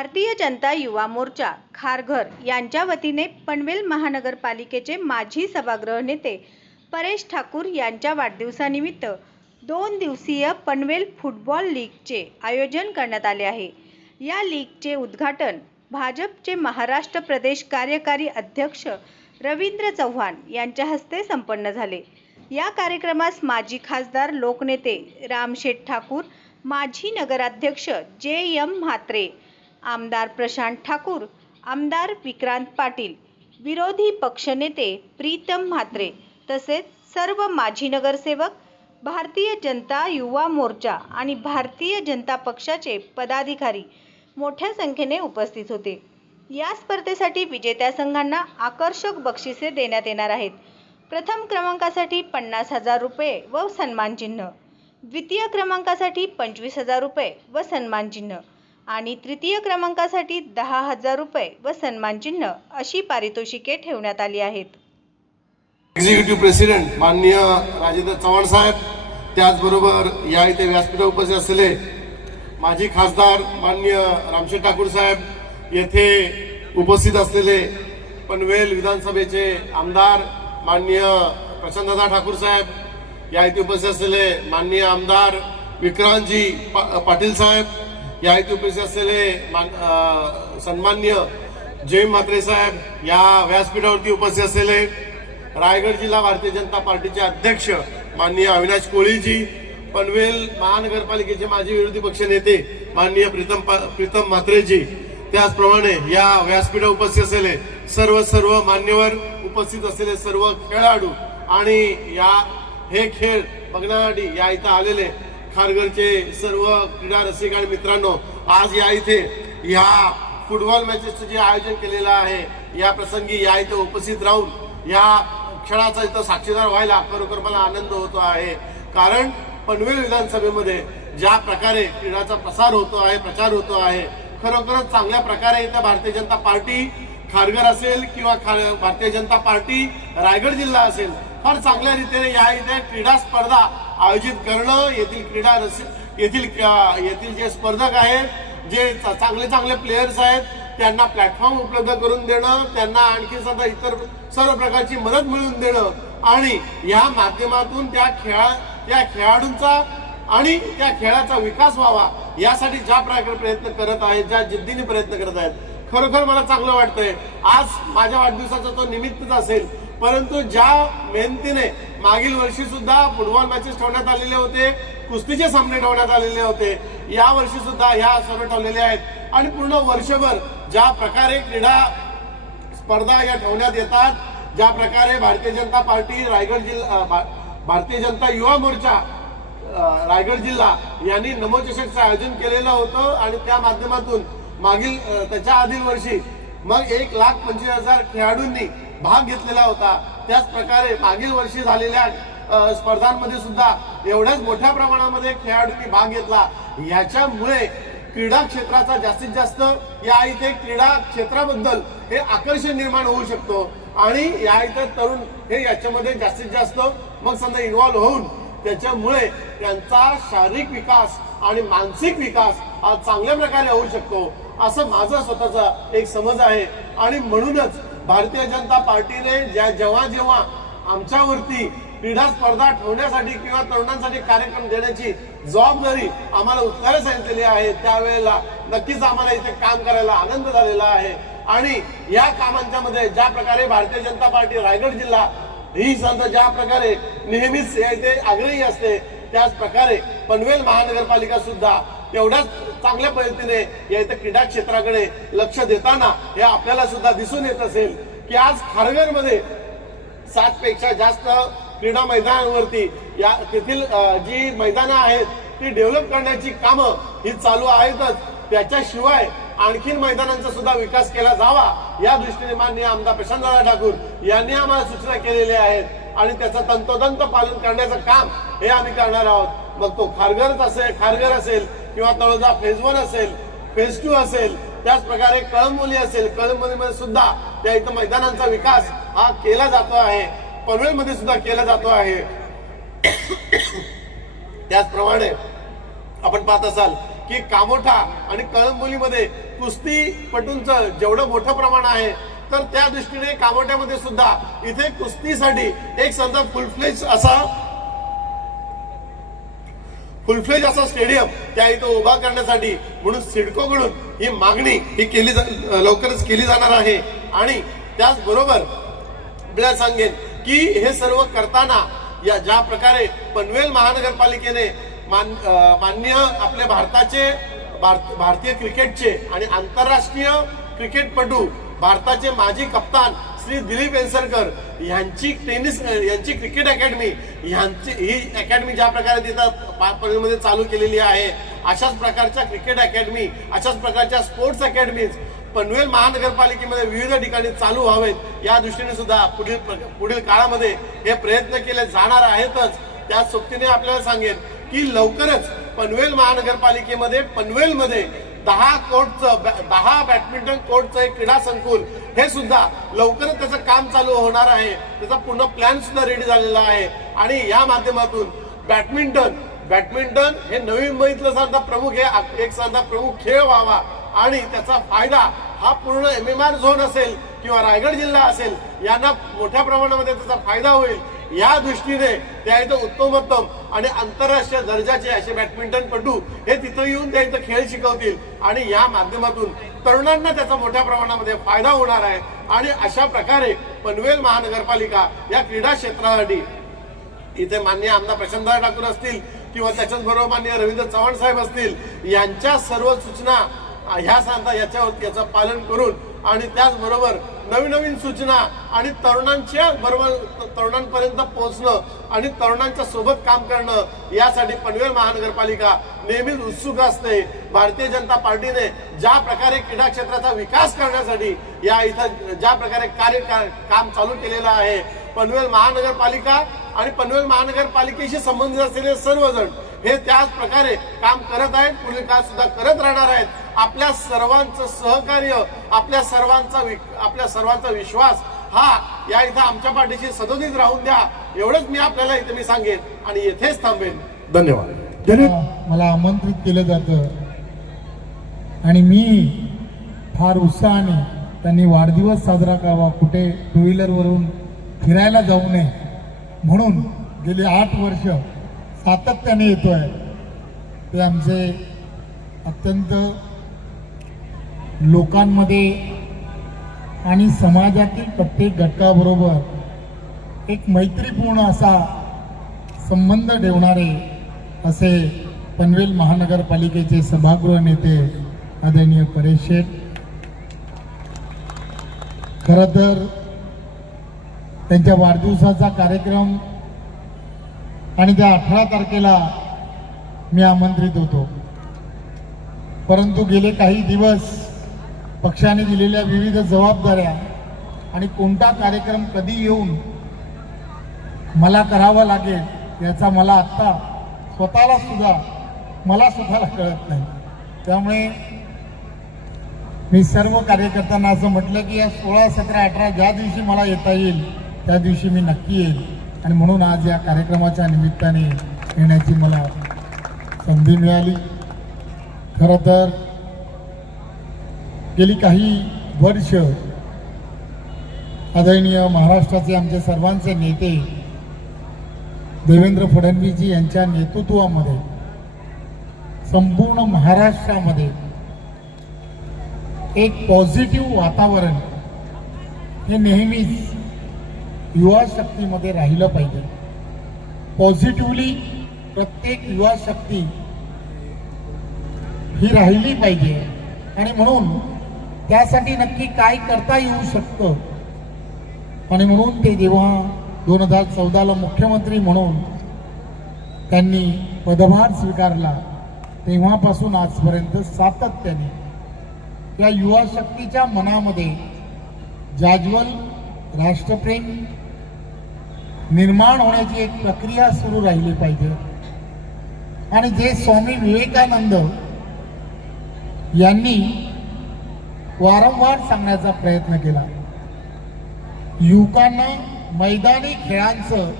भारतीय जनता युवा मोर्चा खारघर यांच्या वतीने पनवेल महानगरपालिकेचे माजी सभागृह नेते परेश ठाकूर यांच्या वाढदिवसानिमित्त दोन दिवसीय पनवेल फुटबॉल लीगचे आयोजन करण्यात आले आहे. या लीगचे उद्घाटन भाजपचे महाराष्ट्र प्रदेश कार्यकारी अध्यक्ष रवींद्र चव्हाण यांच्या हस्ते संपन्न झाले. या कार्यक्रमास माजी खासदार लोकनेते रामशेठ ठाकूर माजी नगराध्यक्ष जे एम म्हात्रे आमदार प्रशांत ठाकूर आमदार विक्रांत पाटील विरोधी पक्षनेते प्रीतम म्हात्रे तसेच सर्व माजी नगरसेवक भारतीय जनता युवा मोर्चा आणि भारतीय जनता पक्षाचे पदाधिकारी मोठ्या संख्येने उपस्थित होते. या स्पर्धेसाठी विजेत्या संघांना आकर्षक बक्षिसे देण्यात येणार आहेत. प्रथम क्रमांकासाठी पन्नास हजार रुपये व सन्मानचिन्ह द्वितीय क्रमांकासाठी पंचवीस हजार रुपये व सन्मानचिन्ह आणि तृतीय क्रमांकासाठी दहा हजार रुपये व सन्मानचिन्ह अशी पारितोषिके ठेवण्यात आली आहेत. एक्झिक्युटिव्ह प्रेसिडेंट माननीय राजेंद्र चव्हाण साहेब त्याचबरोबर या इथे व्यासपीठ उपस्थित असलेले माजी खासदार माननीय रामशेठ ठाकूर साहेब येथे उपस्थित असलेले पनवेल विधानसभेचे आमदार माननीय प्रशांतदादा ठाकूर साहेब या इथे उपस्थित असलेले माननीय आमदार विक्रांतजी पाटील साहेब या इथे उपस्थित असलेले मान- सन्मान्य जय म्हात्रे साहेब या व्यासपीठावरती उपस्थित असलेले रायगड जिल्हा भारतीय जनता पार्टीचे अध्यक्ष माननीय अविनाश कोळीजी पनवेल महानगरपालिकेचे माजी विरोधी पक्ष नेते माननीय प्रीतम प्रीतम म्हात्रेजी त्याचप्रमाणे या व्यासपीठावर उपस्थित असलेले सर्व सर्व मान्यवर उपस्थित असलेले सर्व खेळाडू आणि या हे खेळ बघण्यासाठी या इथं आलेले खारघरचे सर्व क्रीडा रसिक आणि मित्रांनो आज या इथे या फुटबॉल मॅचेसचं जे आयोजन केलेलं आहे या प्रसंगी या इथे उपस्थित राहून या क्षणाचा इथं साक्षीदार व्हायला खरोखर मला आनंद होतो आहे. कारण पनवेल विधानसभेमध्ये ज्या प्रकारे क्रीडाचा प्रसार होतो आहे प्रचार होतो आहे खरोखरच चांगल्या प्रकारे इथं भारतीय जनता पार्टी खारघर असेल किंवा भारतीय जनता पार्टी रायगड जिल्हा असेल फार चांगल्या रीतीने या इथे क्रीडा स्पर्धा आयोजित करणं येथील क्रीडा रस येथील येथील जे स्पर्धक आहेत जे चा- चांगले चांगले प्लेयर्स आहेत त्यांना प्लॅटफॉर्म उपलब्ध करून देणं त्यांना आणखी सुद्धा इतर सर्व प्रकारची मदत मिळवून देणं आणि या माध्यमातून त्या खेळा त्या खेळाडूंचा आणि त्या खेळाचा विकास व्हावा यासाठी ज्या प्रकारे प्रयत्न करत आहेत ज्या जिद्दीने प्रयत्न करत आहेत खरोखर मला चांगलं वाटतंय. आज माझ्या वाढदिवसाचा तो निमित्तच असेल परंतु ज्या मेहनतीने मागील वर्षी सुद्धा फुटबॉल मॅचेस ठेवण्यात आलेले होते कुस्तीचे सामने ठेवण्यात आलेले होते. या वर्षी सुद्धा ह्या सर्व ठेवलेल्या आहेत. आणि पूर्ण वर्षभर ज्या प्रकारे क्रीडा स्पर्धा या ठेवण्यात येतात ज्या प्रकारे भारतीय जनता पार्टी रायगड जिल्हा भारतीय जनता युवा मोर्चा रायगड जिल्हा यांनी नमोचषकचं आयोजन केलेलं होतं आणि त्या माध्यमातून मागील त्याच्या आधील वर्षी मग एक लाख पंचवीस हजार खेळाडूंनी भाग घेतलेला होता. त्याच प्रकारे मागील वर्षी झालेल्या स्पर्धांमध्ये सुद्धा एवढ्याच मोठ्या प्रमाणामध्ये खेळाडूंनी भाग घेतला. याच्यामुळे क्रीडा क्षेत्राचा जास्तीत जास्त या इथे क्रीडा क्षेत्राबद्दल हे आकर्षण निर्माण होऊ शकतो. आणि या इथे तरुण हे याच्यामध्ये जास्तीत जास्त मग समजा इन्व्हॉल्व्ह होऊन त्याच्यामुळे त्यांचा शारीरिक विकास आणि मानसिक विकास हा चांगल्या प्रकारे होऊ शकतो. असं माझा स्वतःचा एक समज आहे. आणि म्हणूनच भारतीय जनता पार्टीने ज्या जेव्हा जेव्हा आमच्यावरती क्रीडा स्पर्धा ठेवण्यासाठी किंवा तरुणांसाठी कार्यक्रम देण्याची जबाबदारी आम्हाला उचलायला सांगितलेली आहे त्यावेळेला नक्कीच आम्हाला इथे काम करायला आनंद झालेला आहे. आणि या कामांच्या मध्ये ज्या प्रकारे भारतीय जनता पार्टी रायगड जिल्हा ही संत ज्या प्रकारे नेहमीच इथे आग्रही असते त्याच प्रकारे पनवेल महानगरपालिका सुद्धा तेवढ्याच चांगल्या पद्धतीने या इथं क्रीडा क्षेत्राकडे लक्ष देताना हे आपल्याला सुद्धा दिसून येत असेल की आज खारघरमध्ये सात पेक्षा जास्त क्रीडा मैदानावरती या तेथील जी मैदानं आहेत ती डेव्हलप करण्याची कामं ही चालू आहेतच. त्याच्याशिवाय आणखीन मैदानांचा सुद्धा विकास केला जावा या दृष्टीने माननीय आमदार प्रशांतदादा ठाकूर यांनी आम्हाला सूचना केलेल्या आहेत. आणि त्याचं तंतोतंत पालन करण्याचं काम हे आम्ही करणार आहोत. मग तो खारघरच असेल खारघर असेल किंवा तळोजा फेज वन असेल फेज टू असेल त्याच प्रकारे कळंबोली असेल कळंबोलीमध्ये सुद्धा त्या इथं मैदानांचा विकास हा केला जातो आहे. पनवेलमध्ये सुद्धा केला जातो आहे. त्याचप्रमाणे आपण पाहत असाल की कामोठा आणि कळंबोलीमध्ये कुस्तीपटूंचं जेवढं मोठं प्रमाण आहे तर त्या दृष्टीने कामोठ्यामध्ये सुद्धा इथे कुस्तीसाठी एक समजा फुलफ्लेज असा फुलफ्लेज असा स्टेडियम त्या इथं उभा करण्यासाठी म्हणून सिडकोकडून ही मागणी ही केली जा- लवकरच केली जाणार आहे. आणि त्याचबरोबर आपल्याला सांगेन की हे सर्व करताना या ज्या प्रकारे पनवेल महानगरपालिकेने मान मान्य आपले भारताचे भारत- भारतीय क्रिकेटचे आणि आंतरराष्ट्रीय क्रिकेटपटू भारताचे माजी कप्तान श्री दिलीप एनसरकर यांची टेनिस यांची क्रिकेट अकॅडमी यांची ही अकॅडमी ज्या प्रकारे तिथं पनवेलमध्ये चालू केलेली आहे अशाच प्रकारच्या क्रिकेट अकॅडमी अशाच प्रकारच्या स्पोर्ट्स अकॅडमीज पनवेल महानगरपालिकेमध्ये विविध ठिकाणी चालू व्हावेत या दृष्टीने सुद्धा पुढील पुढील काळामध्ये हे प्रयत्न केले जाणार आहेतच. त्या सोबतीने आपल्याला सांगेन की लवकरच पनवेल महानगरपालिकेमध्ये पनवेलमध्ये दहा कोर्टचं बॅ- दहा बॅडमिंटन कोर्टचं एक क्रीडा संकुल हे सुद्धा लवकरच त्याचं काम चालू होणार आहे. त्याचा पूर्ण प्लॅन सुद्धा रेडी झालेला आहे. आणि या माध्यमातून बॅडमिंटन बॅडमिंटन हे नवी मुंबईतलं साधा प्रमुख हे एक साधा प्रमुख खेळ व्हावा. आणि त्याचा फायदा हा पूर्ण एम एम आर झोन असेल किंवा रायगड जिल्हा असेल यांना मोठ्या प्रमाणामध्ये त्याचा फायदा होईल. या दृष्टीने त्या इथं उत्तमोत्तम आणि आंतरराष्ट्रीय दर्जाचे असे बॅडमिंटनपटू हे तिथं येऊन त्या इथं खेळ शिकवतील. आणि या माध्यमातून तरुणांना त्याचा मोठ्या प्रमाणामध्ये फायदा होणार आहे. आणि अशा प्रकारे पनवेल महानगरपालिका या क्रीडा क्षेत्रासाठी इथे मान्य आमदार प्रशांतराव ठाकूर असतील किंवा त्याच्याच बरोबर मान्य रवींद्र चव्हाण साहेब असतील यांच्या सर्व सूचना ह्या सांगता याच्यावर याचं पालन करून आणि त्याचबरोबर नवीन नवीन सूचना आणि तरुणांच्या बरोबर तरुणांपर्यंत पोहोचणं आणि तरुणांच्या सोबत काम करणं यासाठी पनवेल महानगरपालिका नेहमीच उत्सुक असते. भारतीय जनता पार्टीने ज्या प्रकारे क्रीडा क्षेत्राचा विकास करण्यासाठी या इथं ज्या प्रकारे कार्य का- काम चालू केलेलं आहे पनवेल महानगरपालिका आणि पनवेल महानगरपालिकेशी संबंधित असलेले सर्वजण हे त्याच प्रकारे काम करत आहेत पुढील काळ सुद्धा करत राहणार आहेत. आपल्या सर्वांचं सहकार्य आपल्या सर्वांचा आपल्या सर्वांचा विश्वास हा या इथं आमच्या पाठीशी सदोदित राहून द्या. एवढंच मी आपल्याला इथे मी सांगेन आणि येथेच थांबेन. धन्यवाद. मला- मला आमंत्रित केलं जातं. आणि मी फार उत्साहाने त्यांनी वाढदिवस साजरा करावा. कुठे टू व्हीलरवरून फिरायला जाऊ नये. म्हणून गेली आठ वर्ष सातत्याने येतोय. ते आमचे अत्यंत लोकांमध्ये आणि समाजातील प्रत्येक घटकाबरोबर एक मैत्रीपूर्ण असा संबंध ठेवणारे असे पनवेल महानगरपालिकेचे सभागृह नेते आदरणीय परेश शेठ. खरं तर त्यांच्या वाढदिवसाचा कार्यक्रम आणि त्या अठरा तारखेला मी आमंत्रित होतो. परंतु गेले काही दिवस पक्षाने दिलेल्या विविध जबाबदाऱ्या आणि कोणता कार्यक्रम कधी येऊन मला करावा लागेल याचा मला आत्ता स्वतःला सुद्धा मला स्वतःला कळत नाही. त्यामुळे मी सर्व कार्यकर्त्यांना असं म्हटलं की या सोळा सतरा अठरा ज्या दिवशी मला येता येईल त्या दिवशी मी नक्की येईल. आणि म्हणून आज या कार्यक्रमाच्या निमित्ताने येण्याची मला संधी मिळाली. खरं तर गेली काही वर्ष आदरणीय महाराष्ट्राचे आमचे सर्वांचे नेते देवेंद्र फडणवीसजी यांच्या नेतृत्वामध्ये संपूर्ण महाराष्ट्रामध्ये एक पॉझिटिव्ह वातावरण हे नेहमीच युवा शक्तीमध्ये राहिलं पाहिजे. पॉझिटिव्हली प्रत्येक युवा शक्ती ही राहिली पाहिजे. आणि म्हणून त्यासाठी नक्की काय करता येऊ शकतं? आणि म्हणून ते जेव्हा दोन हजार चौदाला मुख्यमंत्री म्हणून त्यांनी पदभार स्वीकारला तेव्हापासून आजपर्यंत सातत्याने या युवा शक्तीच्या मनामध्ये जाज्वल राष्ट्रप्रेम निर्माण होण्याची एक प्रक्रिया सुरू राहिली पाहिजे. आणि जे स्वामी विवेकानंद यांनी वारंवार सांगण्याचा प्रयत्न केला. युवकांना मैदानी खेळांचं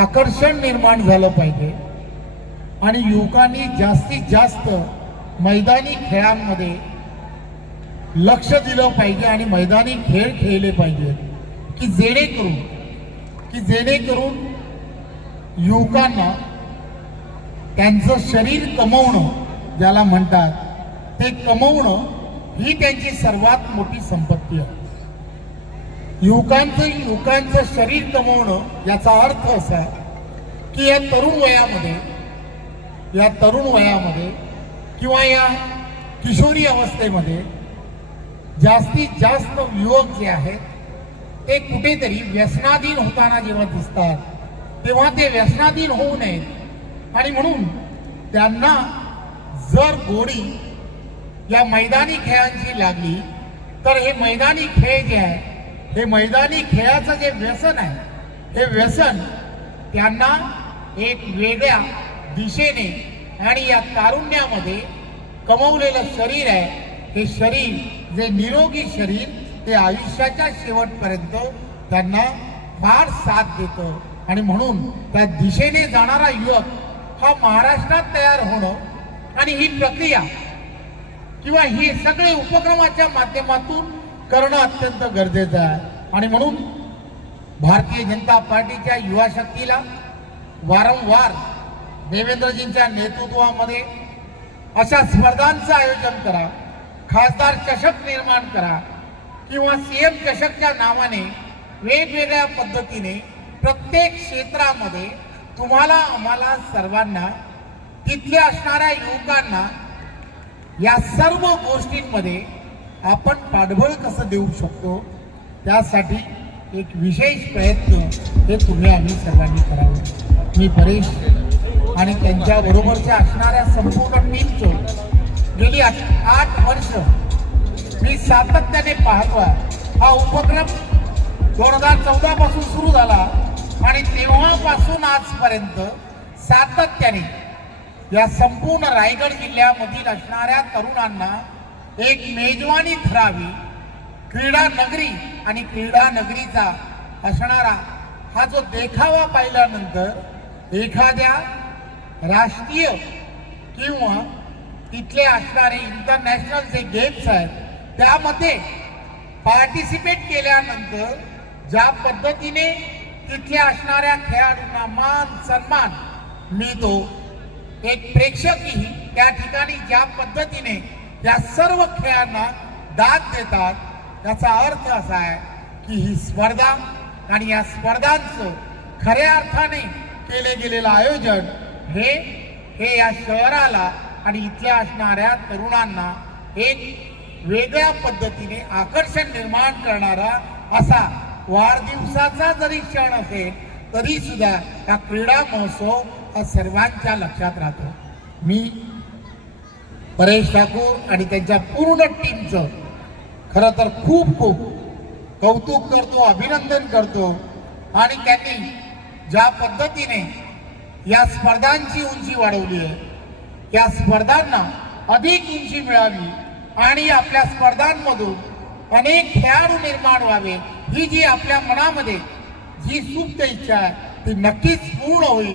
आकर्षण निर्माण झालं पाहिजे आणि युवकांनी जास्तीत जास्त मैदानी खेळांमध्ये लक्ष दिलं पाहिजे आणि मैदानी खेळ खेळले पाहिजे. की जेणेकरून की जेणेकरून युवकांना त्यांचं शरीर कमवणं ज्याला म्हणतात ते कमवणं ही त्यांची सर्वात मोठी संपत्ती आहे. युवकांचं युवकांचं शरीर कमवणं याचा अर्थ असा की या तरुण वयामध्ये या तरुण वयामध्ये किंवा या किशोरी अवस्थेमध्ये जास्तीत जास्त युवक जे आहेत ते कुठेतरी व्यसनाधीन होताना जेव्हा दिसतात तेव्हा ते व्यसनाधीन होऊ नयेत. आणि म्हणून त्यांना जर गोडी या मैदानी खेळांची लागली तर हे मैदानी खेळ जे आहे हे मैदानी खेळाचं जे व्यसन आहे हे व्यसन त्यांना एक वेगळ्या दिशेने आणि या तारुण्यामध्ये कमवलेलं शरीर आहे. हे शरीर जे निरोगी शरीर ते आयुष्याच्या शेवटपर्यंत त्यांना फार साथ देतं. आणि म्हणून त्या दिशेने जाणारा युवक हा महाराष्ट्रात तयार होणं आणि ही प्रक्रिया किंवा हे सगळे उपक्रमाच्या माध्यमातून करणं अत्यंत गरजेचं आहे. आणि म्हणून भारतीय जनता पार्टीच्या युवा शक्तीला वारंवार देवेंद्रजींच्या नेतृत्वामध्ये अशा स्पर्धांचं आयोजन करा खासदार चषक निर्माण करा किंवा सीएम चषकच्या नावाने वेगवेगळ्या पद्धतीने प्रत्येक क्षेत्रामध्ये तुम्हाला आम्हाला सर्वांना तिथल्या असणाऱ्या युवकांना या सर्व गोष्टींमध्ये आपण पाठबळ कसं देऊ शकतो त्यासाठी एक विशेष प्रयत्न हे तुम्ही आम्ही सर्वांनी करावे. मी परेश आणि त्यांच्याबरोबरच्या असणाऱ्या संपूर्ण टीमचं गेली आठ आठ वर्ष मी सातत्याने पाहतोय. हा उपक्रम दोन हजार चौदापासून सुरू झाला आणि तेव्हापासून आजपर्यंत सातत्याने या संपूर्ण रायगड जिल्ह्यामधील असणाऱ्या तरुणांना एक मेजवानी ठरावी. क्रीडा नगरी आणि क्रीडा नगरीचा असणारा हा जो देखावा पाहिल्यानंतर एखाद्या राष्ट्रीय किंवा तिथले असणारे इंटरनॅशनल जे गेम्स आहेत त्यामध्ये पार्टिसिपेट केल्यानंतर ज्या पद्धतीने तिथल्या असणाऱ्या खेळाडूंना मान सन्मान मिळतो एक प्रेक्षकही त्या ठिकाणी ज्या पद्धतीने या सर्व खेळांना दाद देतात याचा अर्थ असा आहे की ही स्पर्धा आणि या स्पर्धांचं खऱ्या अर्थाने केले गेलेलं आयोजन हे हे या शहराला आणि इथल्या असणाऱ्या तरुणांना एक वेगळ्या पद्धतीने आकर्षण निर्माण करणारा असा वाढदिवसाचा जरी क्षण असेल तरी सुद्धा हा क्रीडा महोत्सव हा सर्वांच्या लक्षात राहतो. मी परेश ठाकूर आणि त्यांच्या पूर्ण टीमचं खरं तर खूप खूप कौतुक करतो अभिनंदन करतो. आणि त्यांनी ज्या पद्धतीने या स्पर्धांची उंची वाढवली आहे या स्पर्धांना अधिक उंची मिळावी आणि आपल्या स्पर्धांमधून अनेक खेळाडू निर्माण व्हावे ही जी आपल्या मनामध्ये जी सुप्त इच्छा आहे ती नक्कीच पूर्ण होईल.